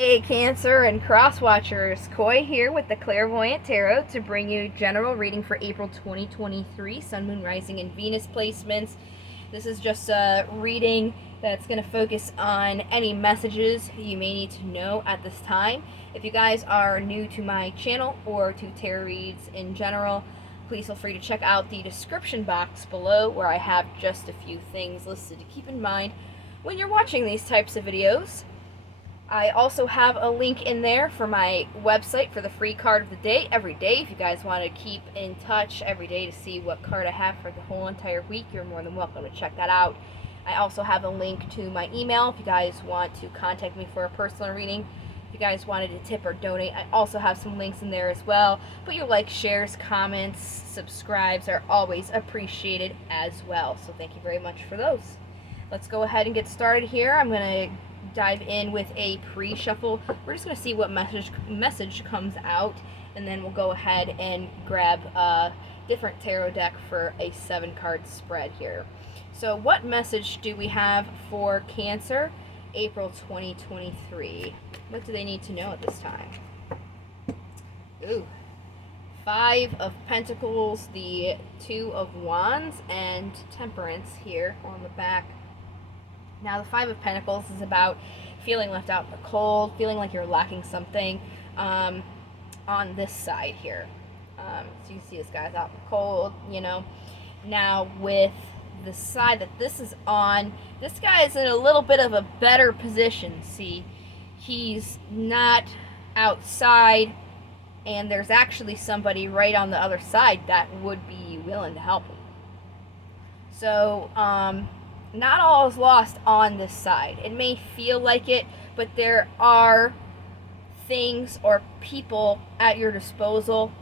Hey Cancer and Cross Watchers, Koi here with the Clairvoyant Tarot to bring you general reading for April 2023, Sun, Moon, Rising, and Venus placements. This is just a reading that's going to focus on any messages you may need to know at this time. If you guys are new to my channel or to tarot reads in general, please feel free to check out the description box below where I have just a few things listed to keep in mind when you're watching these types of videos. I also have a link in there for my website for the free card of the day every day. If you guys want to keep in touch every day to see what card I have for the whole entire week, you're more than welcome to check that out. I also have a link to my email if you guys want to contact me for a personal reading. If you guys wanted to tip or donate, I also have some links in there as well. But your likes, shares, comments, subscribes are always appreciated as well. So thank you very much for those. Let's go ahead and get started here. I'm going to dive in with a pre-shuffle. We're just going to see what message comes out, and then we'll go ahead and grab a different tarot deck for a 7-card spread here. So what message do we have for Cancer, April 2023? What do they need to know at this time? Ooh. 5 of Pentacles, the 2 of Wands, and Temperance here on the back. Now, the 5 of Pentacles is about feeling left out in the cold, feeling like you're lacking something on this side here. So you can see this guy's out in the cold, you know. Now, with the side that this is on, this guy is in a little bit of a better position. See, he's not outside, and there's actually somebody right on the other side that would be willing to help him. So, not all is lost on this side. It may feel like it, but there are things or people at your disposal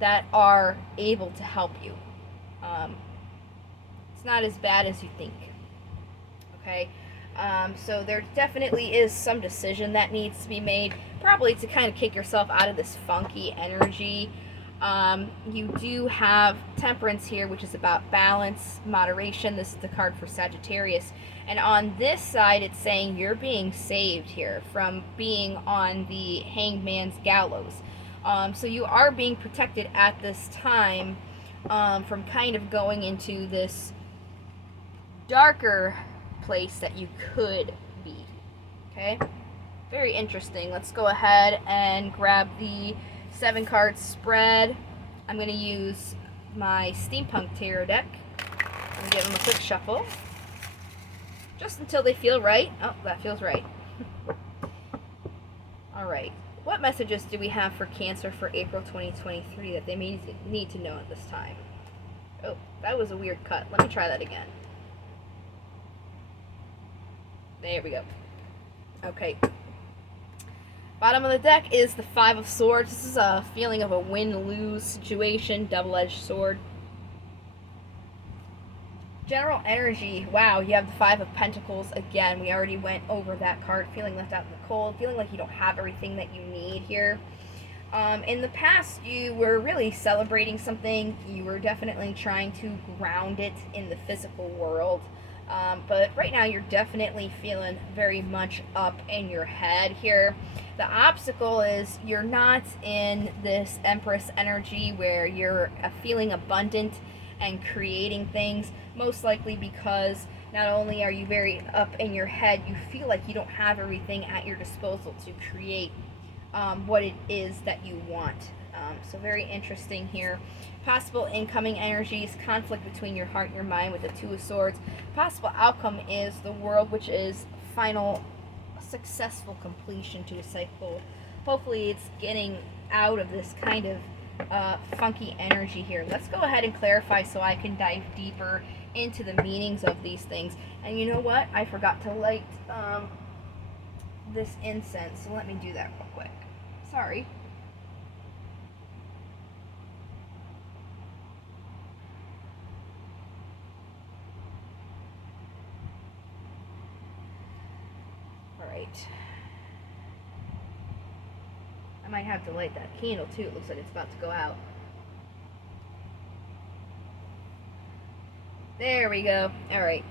that are able to help you. It's not as bad as you think. Okay? So there definitely is some decision that needs to be made, probably to kind of kick yourself out of this funky energy. You do have Temperance here, which is about balance, moderation. This is the card for Sagittarius. And on this side, it's saying you're being saved here from being on the Hanged Man's gallows. So you are being protected at this time from kind of going into this darker place that you could be. Okay? Very interesting. Let's go ahead and grab the 7-card spread. I'm going to use my Steampunk Tarot deck. I'm going to give them a quick shuffle. Just until they feel right. Oh, that feels right. Alright. What messages do we have for Cancer for April 2023 that they may need to know at this time? Oh, that was a weird cut. Let me try that again. There we go. Okay. Bottom of the deck is the 5 of Swords. This is a feeling of a win-lose situation, double-edged sword. General energy. Wow, you have the 5 of Pentacles again. We already went over that card. Feeling left out in the cold, feeling like you don't have everything that you need here. In the past, you were really celebrating something. You were definitely trying to ground it in the physical world. But right now you're definitely feeling very much up in your head here. The obstacle is you're not in this Empress energy where you're feeling abundant and creating things, most likely because not only are you very up in your head, you feel like you don't have everything at your disposal to create what it is that you want. So very interesting here. Possible incoming energies, conflict between your heart and your mind with the 2 of Swords. Possible outcome is the World, which is final successful completion to a cycle. Hopefully it's getting out of this kind of funky energy here. Let's go ahead and clarify so I can dive deeper into the meanings of these things. And you know what? I forgot to light this incense, so let me do that real quick. Sorry. Alright. I might have to light that candle too. It looks like it's about to go out. There we go. Alright.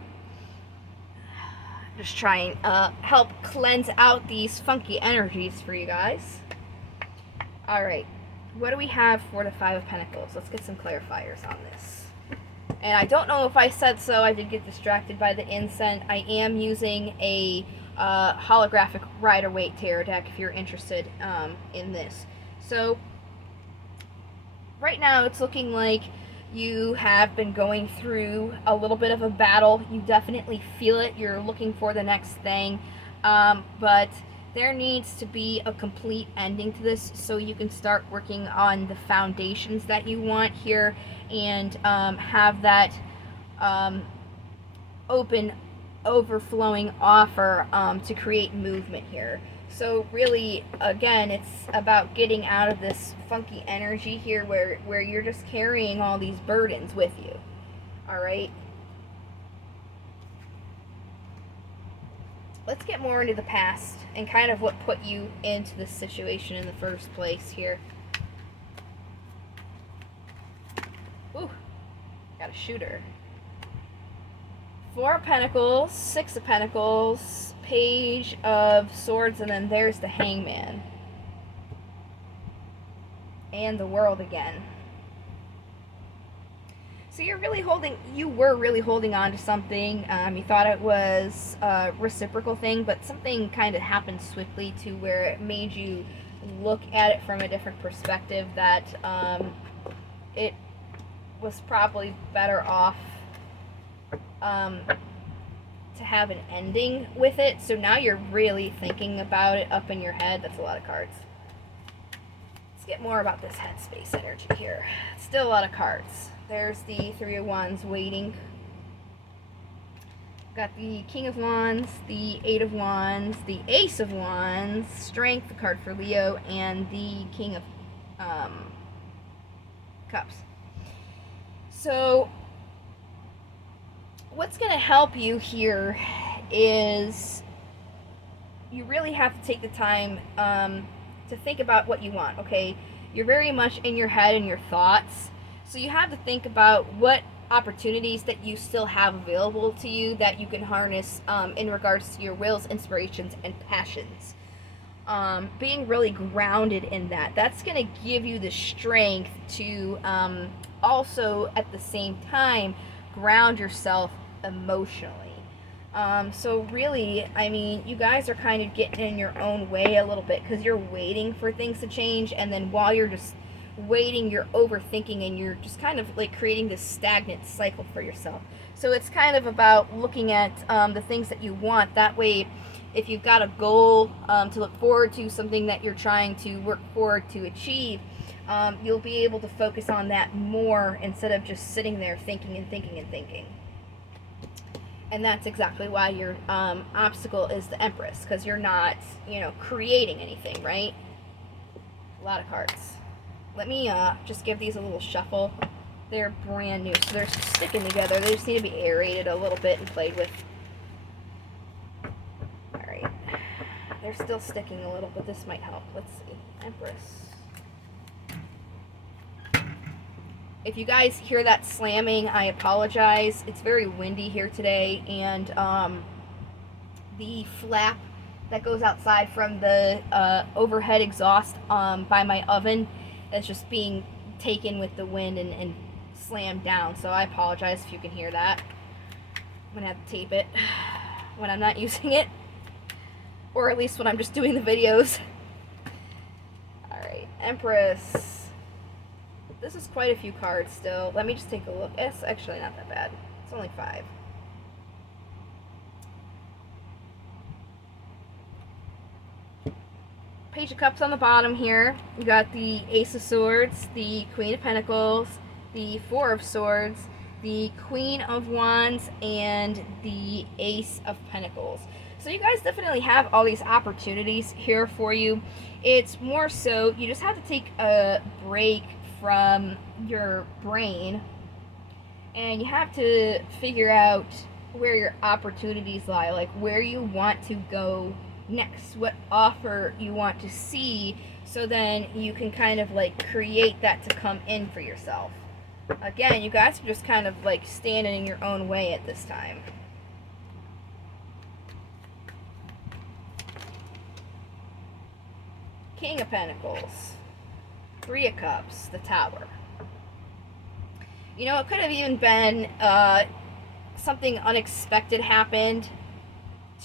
Just try and help cleanse out these funky energies for you guys. Alright, what do we have for the Five of Pentacles? Let's get some clarifiers on this. And I don't know if I said so, I did get distracted by the incense. I am using a holographic Rider-Waite tarot deck if you're interested in this. So, right now it's looking like you have been going through a little bit of a battle. You definitely feel it. You're looking for the next thing. But there needs to be a complete ending to this so you can start working on the foundations that you want here and have that open, overflowing offer to create movement here. So really, again, it's about getting out of this funky energy here where you're just carrying all these burdens with you. Alright? Let's get more into the past and kind of what put you into this situation in the first place here. Ooh, got a shooter. Four of Pentacles, Six of Pentacles, Page of Swords, and then there's the Hangman. And the World again. So you were really holding on to something. You thought it was a reciprocal thing, but something kind of happened swiftly to where it made you look at it from a different perspective, that it was probably better off to have an ending with it. So now you're really thinking about it up in your head. That's a lot of cards. Let's get more about this headspace energy here. Still a lot of cards. There's the Three of Wands waiting. Got the King of Wands, the Eight of Wands, the Ace of Wands, Strength, the card for Leo, and the King of Cups. So what's going to help you here is you really have to take the time to think about what you want, okay? You're very much in your head and your thoughts, so you have to think about what opportunities that you still have available to you that you can harness in regards to your wills, inspirations, and passions. Being really grounded in that's going to give you the strength to also at the same time ground yourself emotionally. So really, I mean, you guys are kind of getting in your own way a little bit because you're waiting for things to change, and then while you're just waiting, you're overthinking, and you're just kind of like creating this stagnant cycle for yourself. So it's kind of about looking at the things that you want. That way, if you've got a goal to look forward to, something that you're trying to work forward to achieve, you'll be able to focus on that more instead of just sitting there thinking and thinking and thinking. And that's exactly why your obstacle is the Empress, because you're not, creating anything, right? A lot of cards. Let me just give these a little shuffle. They're brand new, so they're sticking together. They just need to be aerated a little bit and played with. Alright. They're still sticking a little, but this might help. Let's see. Empress. If you guys hear that slamming, I apologize. It's very windy here today, and the flap that goes outside from the overhead exhaust by my oven is just being taken with the wind and slammed down. So I apologize if you can hear that. I'm going to have to tape it when I'm not using it, or at least when I'm just doing the videos. Alright, Empress. This is quite a few cards still. Let me just take a look. It's actually not that bad. It's only 5. Page of Cups on the bottom here. You got the Ace of Swords, the Queen of Pentacles, the Four of Swords, the Queen of Wands, and the Ace of Pentacles. So you guys definitely have all these opportunities here for you. It's more so you just have to take a break from your brain, and you have to figure out where your opportunities lie, like where you want to go next, what offer you want to see, so then you can kind of like create that to come in for yourself. Again, you guys are just kind of like standing in your own way at this time. King of Pentacles, Three of Cups, the Tower. You know, it could have even been something unexpected happened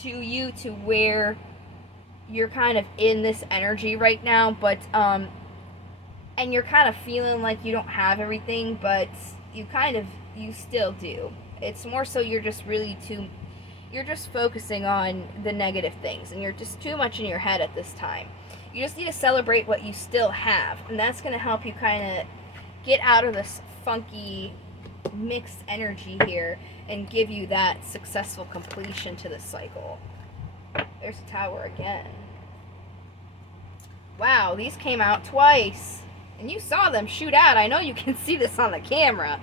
to you to where you're kind of in this energy right now, but and you're kind of feeling like you don't have everything, but you still do. It's more so you're just focusing on the negative things, and you're just too much in your head at this time. You just need to celebrate what you still have, and that's going to help you kind of get out of this funky mixed energy here and give you that successful completion to the cycle. There's the Tower again. Wow, these came out twice. And you saw them shoot out. I know you can see this on the camera.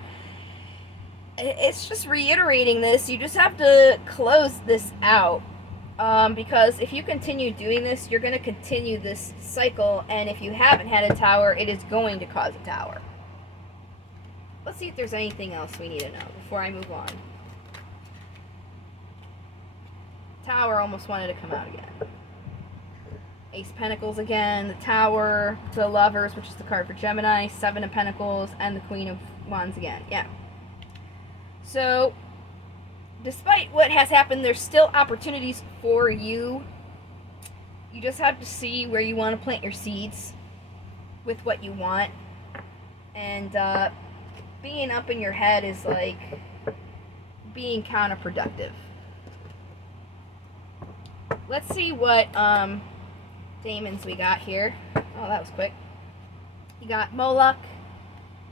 It's just reiterating this. You just have to close this out. Because if you continue doing this, you're going to continue this cycle. And if you haven't had a Tower, it is going to cause a Tower. Let's see if there's anything else we need to know before I move on. Tower almost wanted to come out again. Ace of Pentacles again, the Tower, the Lovers, which is the card for Gemini, Seven of Pentacles, and the Queen of Wands again. Yeah. So, despite what has happened, there's still opportunities for you. You just have to see where you want to plant your seeds with what you want. And being up in your head is like being counterproductive. Let's see what demons we got here. Oh, that was quick. You got Moloch,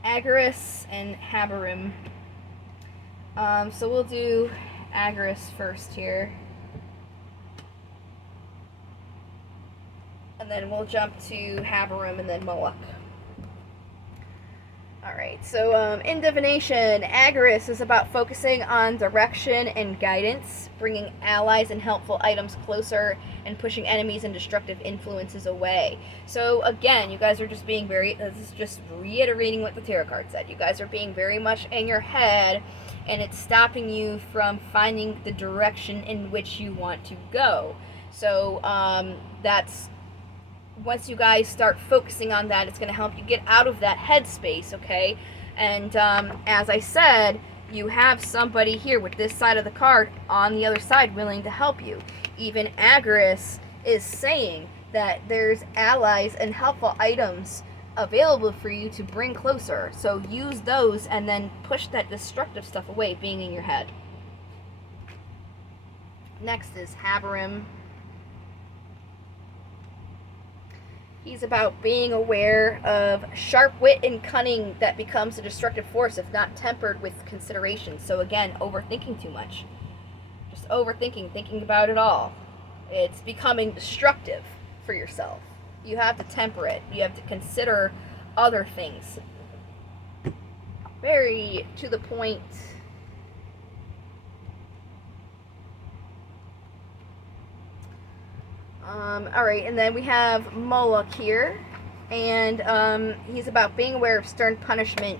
Agorist, and Habarim. So we'll do Agorist first here. And then we'll jump to Habarim and then Moloch. Alright, so in divination, Agorist is about focusing on direction and guidance, bringing allies and helpful items closer, and pushing enemies and destructive influences away. So again, you guys are just being this is just reiterating what the tarot card said. You guys are being very much in your head, and it's stopping you from finding the direction in which you want to go. So that's... once you guys start focusing on that, it's going to help you get out of that headspace, okay? And as I said, you have somebody here with this side of the card on the other side willing to help you. Even Agorist is saying that there's allies and helpful items available for you to bring closer. So use those and then push that destructive stuff away, being in your head. Next is Habarim. He's about being aware of sharp wit and cunning that becomes a destructive force if not tempered with consideration. So again, overthinking too much. Just overthinking, thinking about it all. It's becoming destructive for yourself. You have to temper it. You have to consider other things. Very to the point. Alright, and then we have Moloch here, and he's about being aware of stern punishment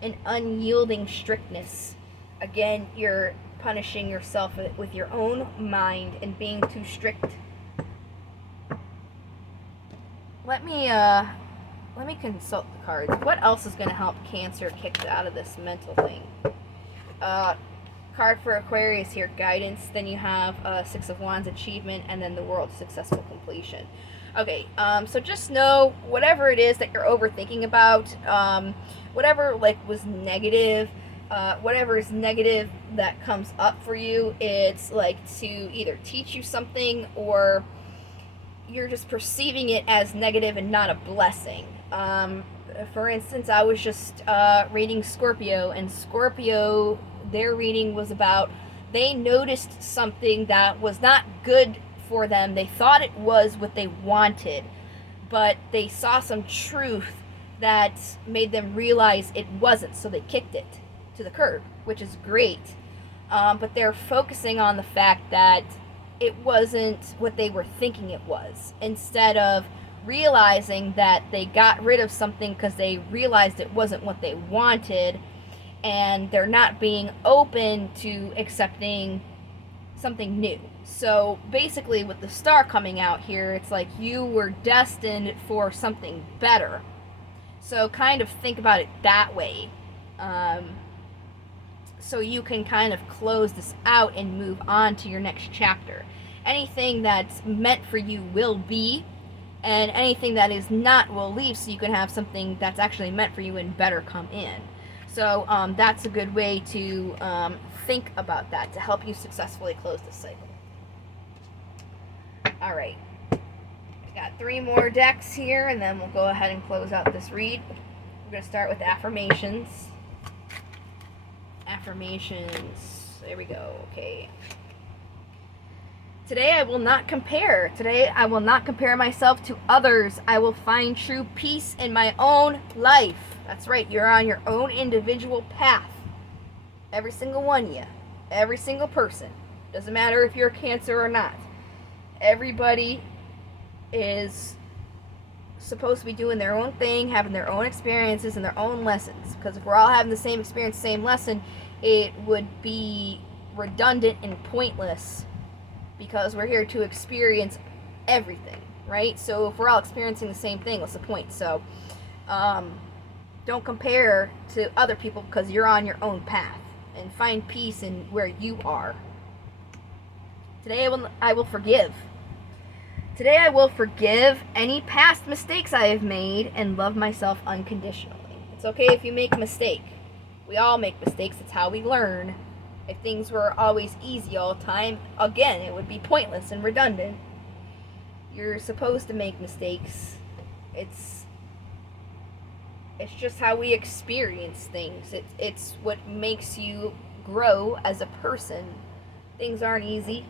and unyielding strictness. Again, you're punishing yourself with your own mind and being too strict. Let me consult the cards. What else is going to help Cancer kick out of this mental thing? Card for Aquarius here, guidance. Then you have Six of Wands, achievement, and then the World, successful completion. Okay, so just know whatever it is that you're overthinking about, whatever was negative, whatever is negative that comes up for you, it's to either teach you something or you're just perceiving it as negative and not a blessing. For instance, I was just reading Scorpio, and Scorpio, their reading was about they noticed something that was not good for them. They thought it was what they wanted, but they saw some truth that made them realize it wasn't, so they kicked it to the curb, which is great. But they're focusing on the fact that it wasn't what they were thinking it was, instead of realizing that they got rid of something because they realized it wasn't what they wanted, and they're not being open to accepting something new. So basically with the star coming out here, it's like you were destined for something better. So kind of think about it that way. So you can kind of close this out and move on to your next chapter. Anything that's meant for you will be, and anything that is not will leave, so you can have something that's actually meant for you and better come in. So that's a good way to think about that to help you successfully close this cycle. All right, we got 3 more decks here, and then we'll go ahead and close out this read. We're going to start with affirmations. Affirmations. There we go. Okay. Today I will not compare. Today I will not compare myself to others. I will find true peace in my own life. That's right. You're on your own individual path. Every single one of you. Every single person. Doesn't matter if you're a Cancer or not. Everybody is supposed to be doing their own thing, having their own experiences and their own lessons. Because if we're all having the same experience, same lesson, it would be redundant and pointless. Because we're here to experience everything, right? So if we're all experiencing the same thing, what's the point? So don't compare to other people, because you're on your own path, and find peace in where you are. Today I will forgive. Today I will forgive any past mistakes I have made and love myself unconditionally. It's okay if you make a mistake. We all make mistakes. It's how we learn. If things were always easy all the time, again, it would be pointless and redundant. You're supposed to make mistakes. It's just how we experience things. It's what makes you grow as a person. Things aren't easy.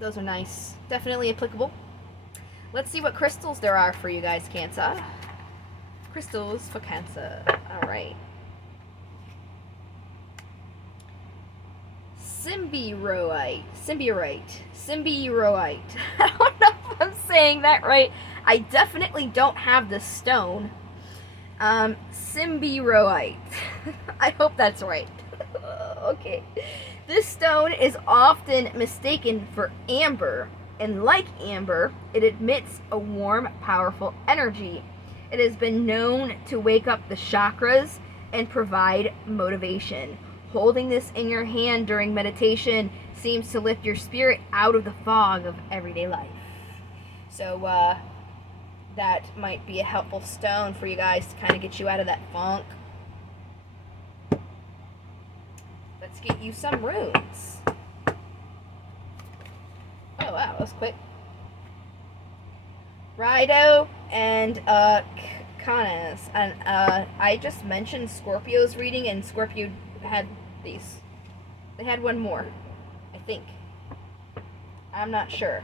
Those are nice. Definitely applicable. Let's see what crystals there are for you guys, Cancer. Crystals for Cancer. Alright. Symbiorite. I don't know if I'm saying that right. I definitely don't have the stone. Symbiorite. I hope that's right. Okay. This stone is often mistaken for amber, and like amber, it emits a warm, powerful energy. It has been known to wake up the chakras and provide motivation. Holding this in your hand during meditation seems to lift your spirit out of the fog of everyday life. So that might be a helpful stone for you guys to kind of get you out of that funk. Let's get you some runes. Oh wow, that was quick. Rido and Canas. And I just mentioned Scorpio's reading, and Scorpio had these. They had one more, I think. I'm not sure.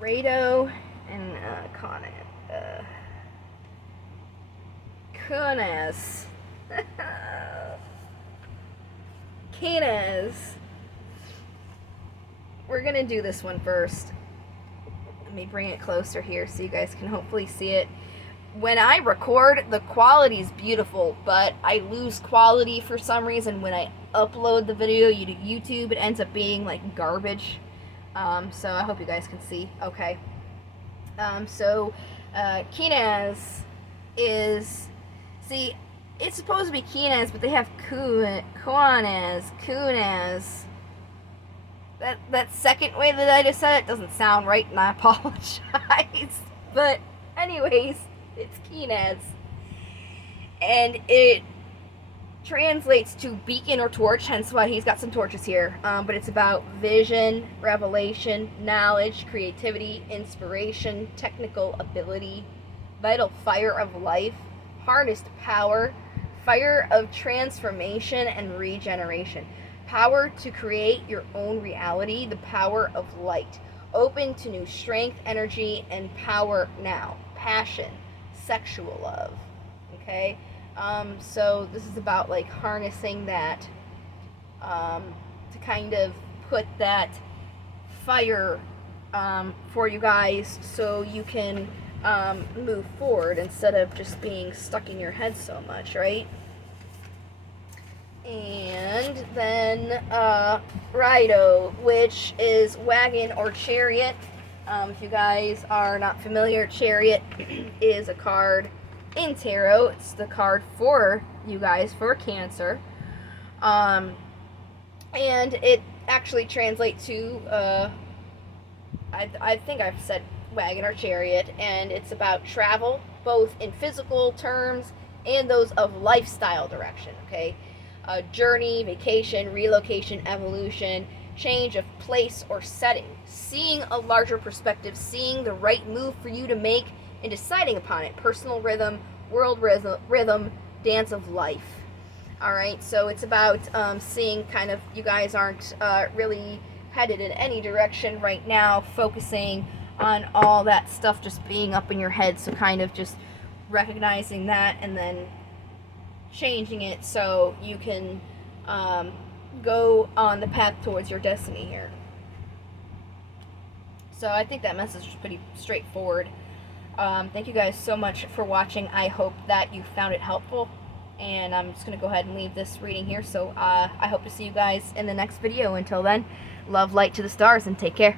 Rado and Canas. We're gonna do this one first. Let me bring it closer here so you guys can hopefully see it. When I record, the quality is beautiful, but I lose quality for some reason when I upload the video to YouTube. It ends up being like garbage. So I hope you guys can see. Okay. Kinaz is, see, it's supposed to be Kinaz, but they have Kunaz. That second way that I just said it doesn't sound right, and I apologize. But anyways, it's Kinaz. And it translates to beacon or torch, hence why he's got some torches here. But it's about vision, revelation, knowledge, creativity, inspiration, technical ability, vital fire of life, harnessed power, fire of transformation and regeneration, power to create your own reality, the power of light, open to new strength, energy, and power now, passion, sexual love. Okay. So this is about like harnessing that to kind of put that fire for you guys so you can move forward instead of just being stuck in your head so much, right? And then Rido, which is wagon or chariot. If you guys are not familiar, chariot is a card in tarot. It's the card for you guys for Cancer. And it actually translates to, I think I've said wagon or chariot, and it's about travel, both in physical terms and those of lifestyle direction, okay? Journey, vacation, relocation, evolution, change of place or setting, seeing a larger perspective, seeing the right move for you to make and deciding upon it, personal rhythm, world rhythm, dance of life. All right, so it's about seeing kind of, you guys aren't really headed in any direction right now, focusing on all that stuff just being up in your head, so kind of just recognizing that and then changing it so you can go on the path towards your destiny here. So I think that message is pretty straightforward. Thank you guys so much for watching. I hope that you found it helpful, and I'm just going to go ahead and leave this reading here. So I hope to see you guys in the next video. Until then, love, light to the stars, and take care.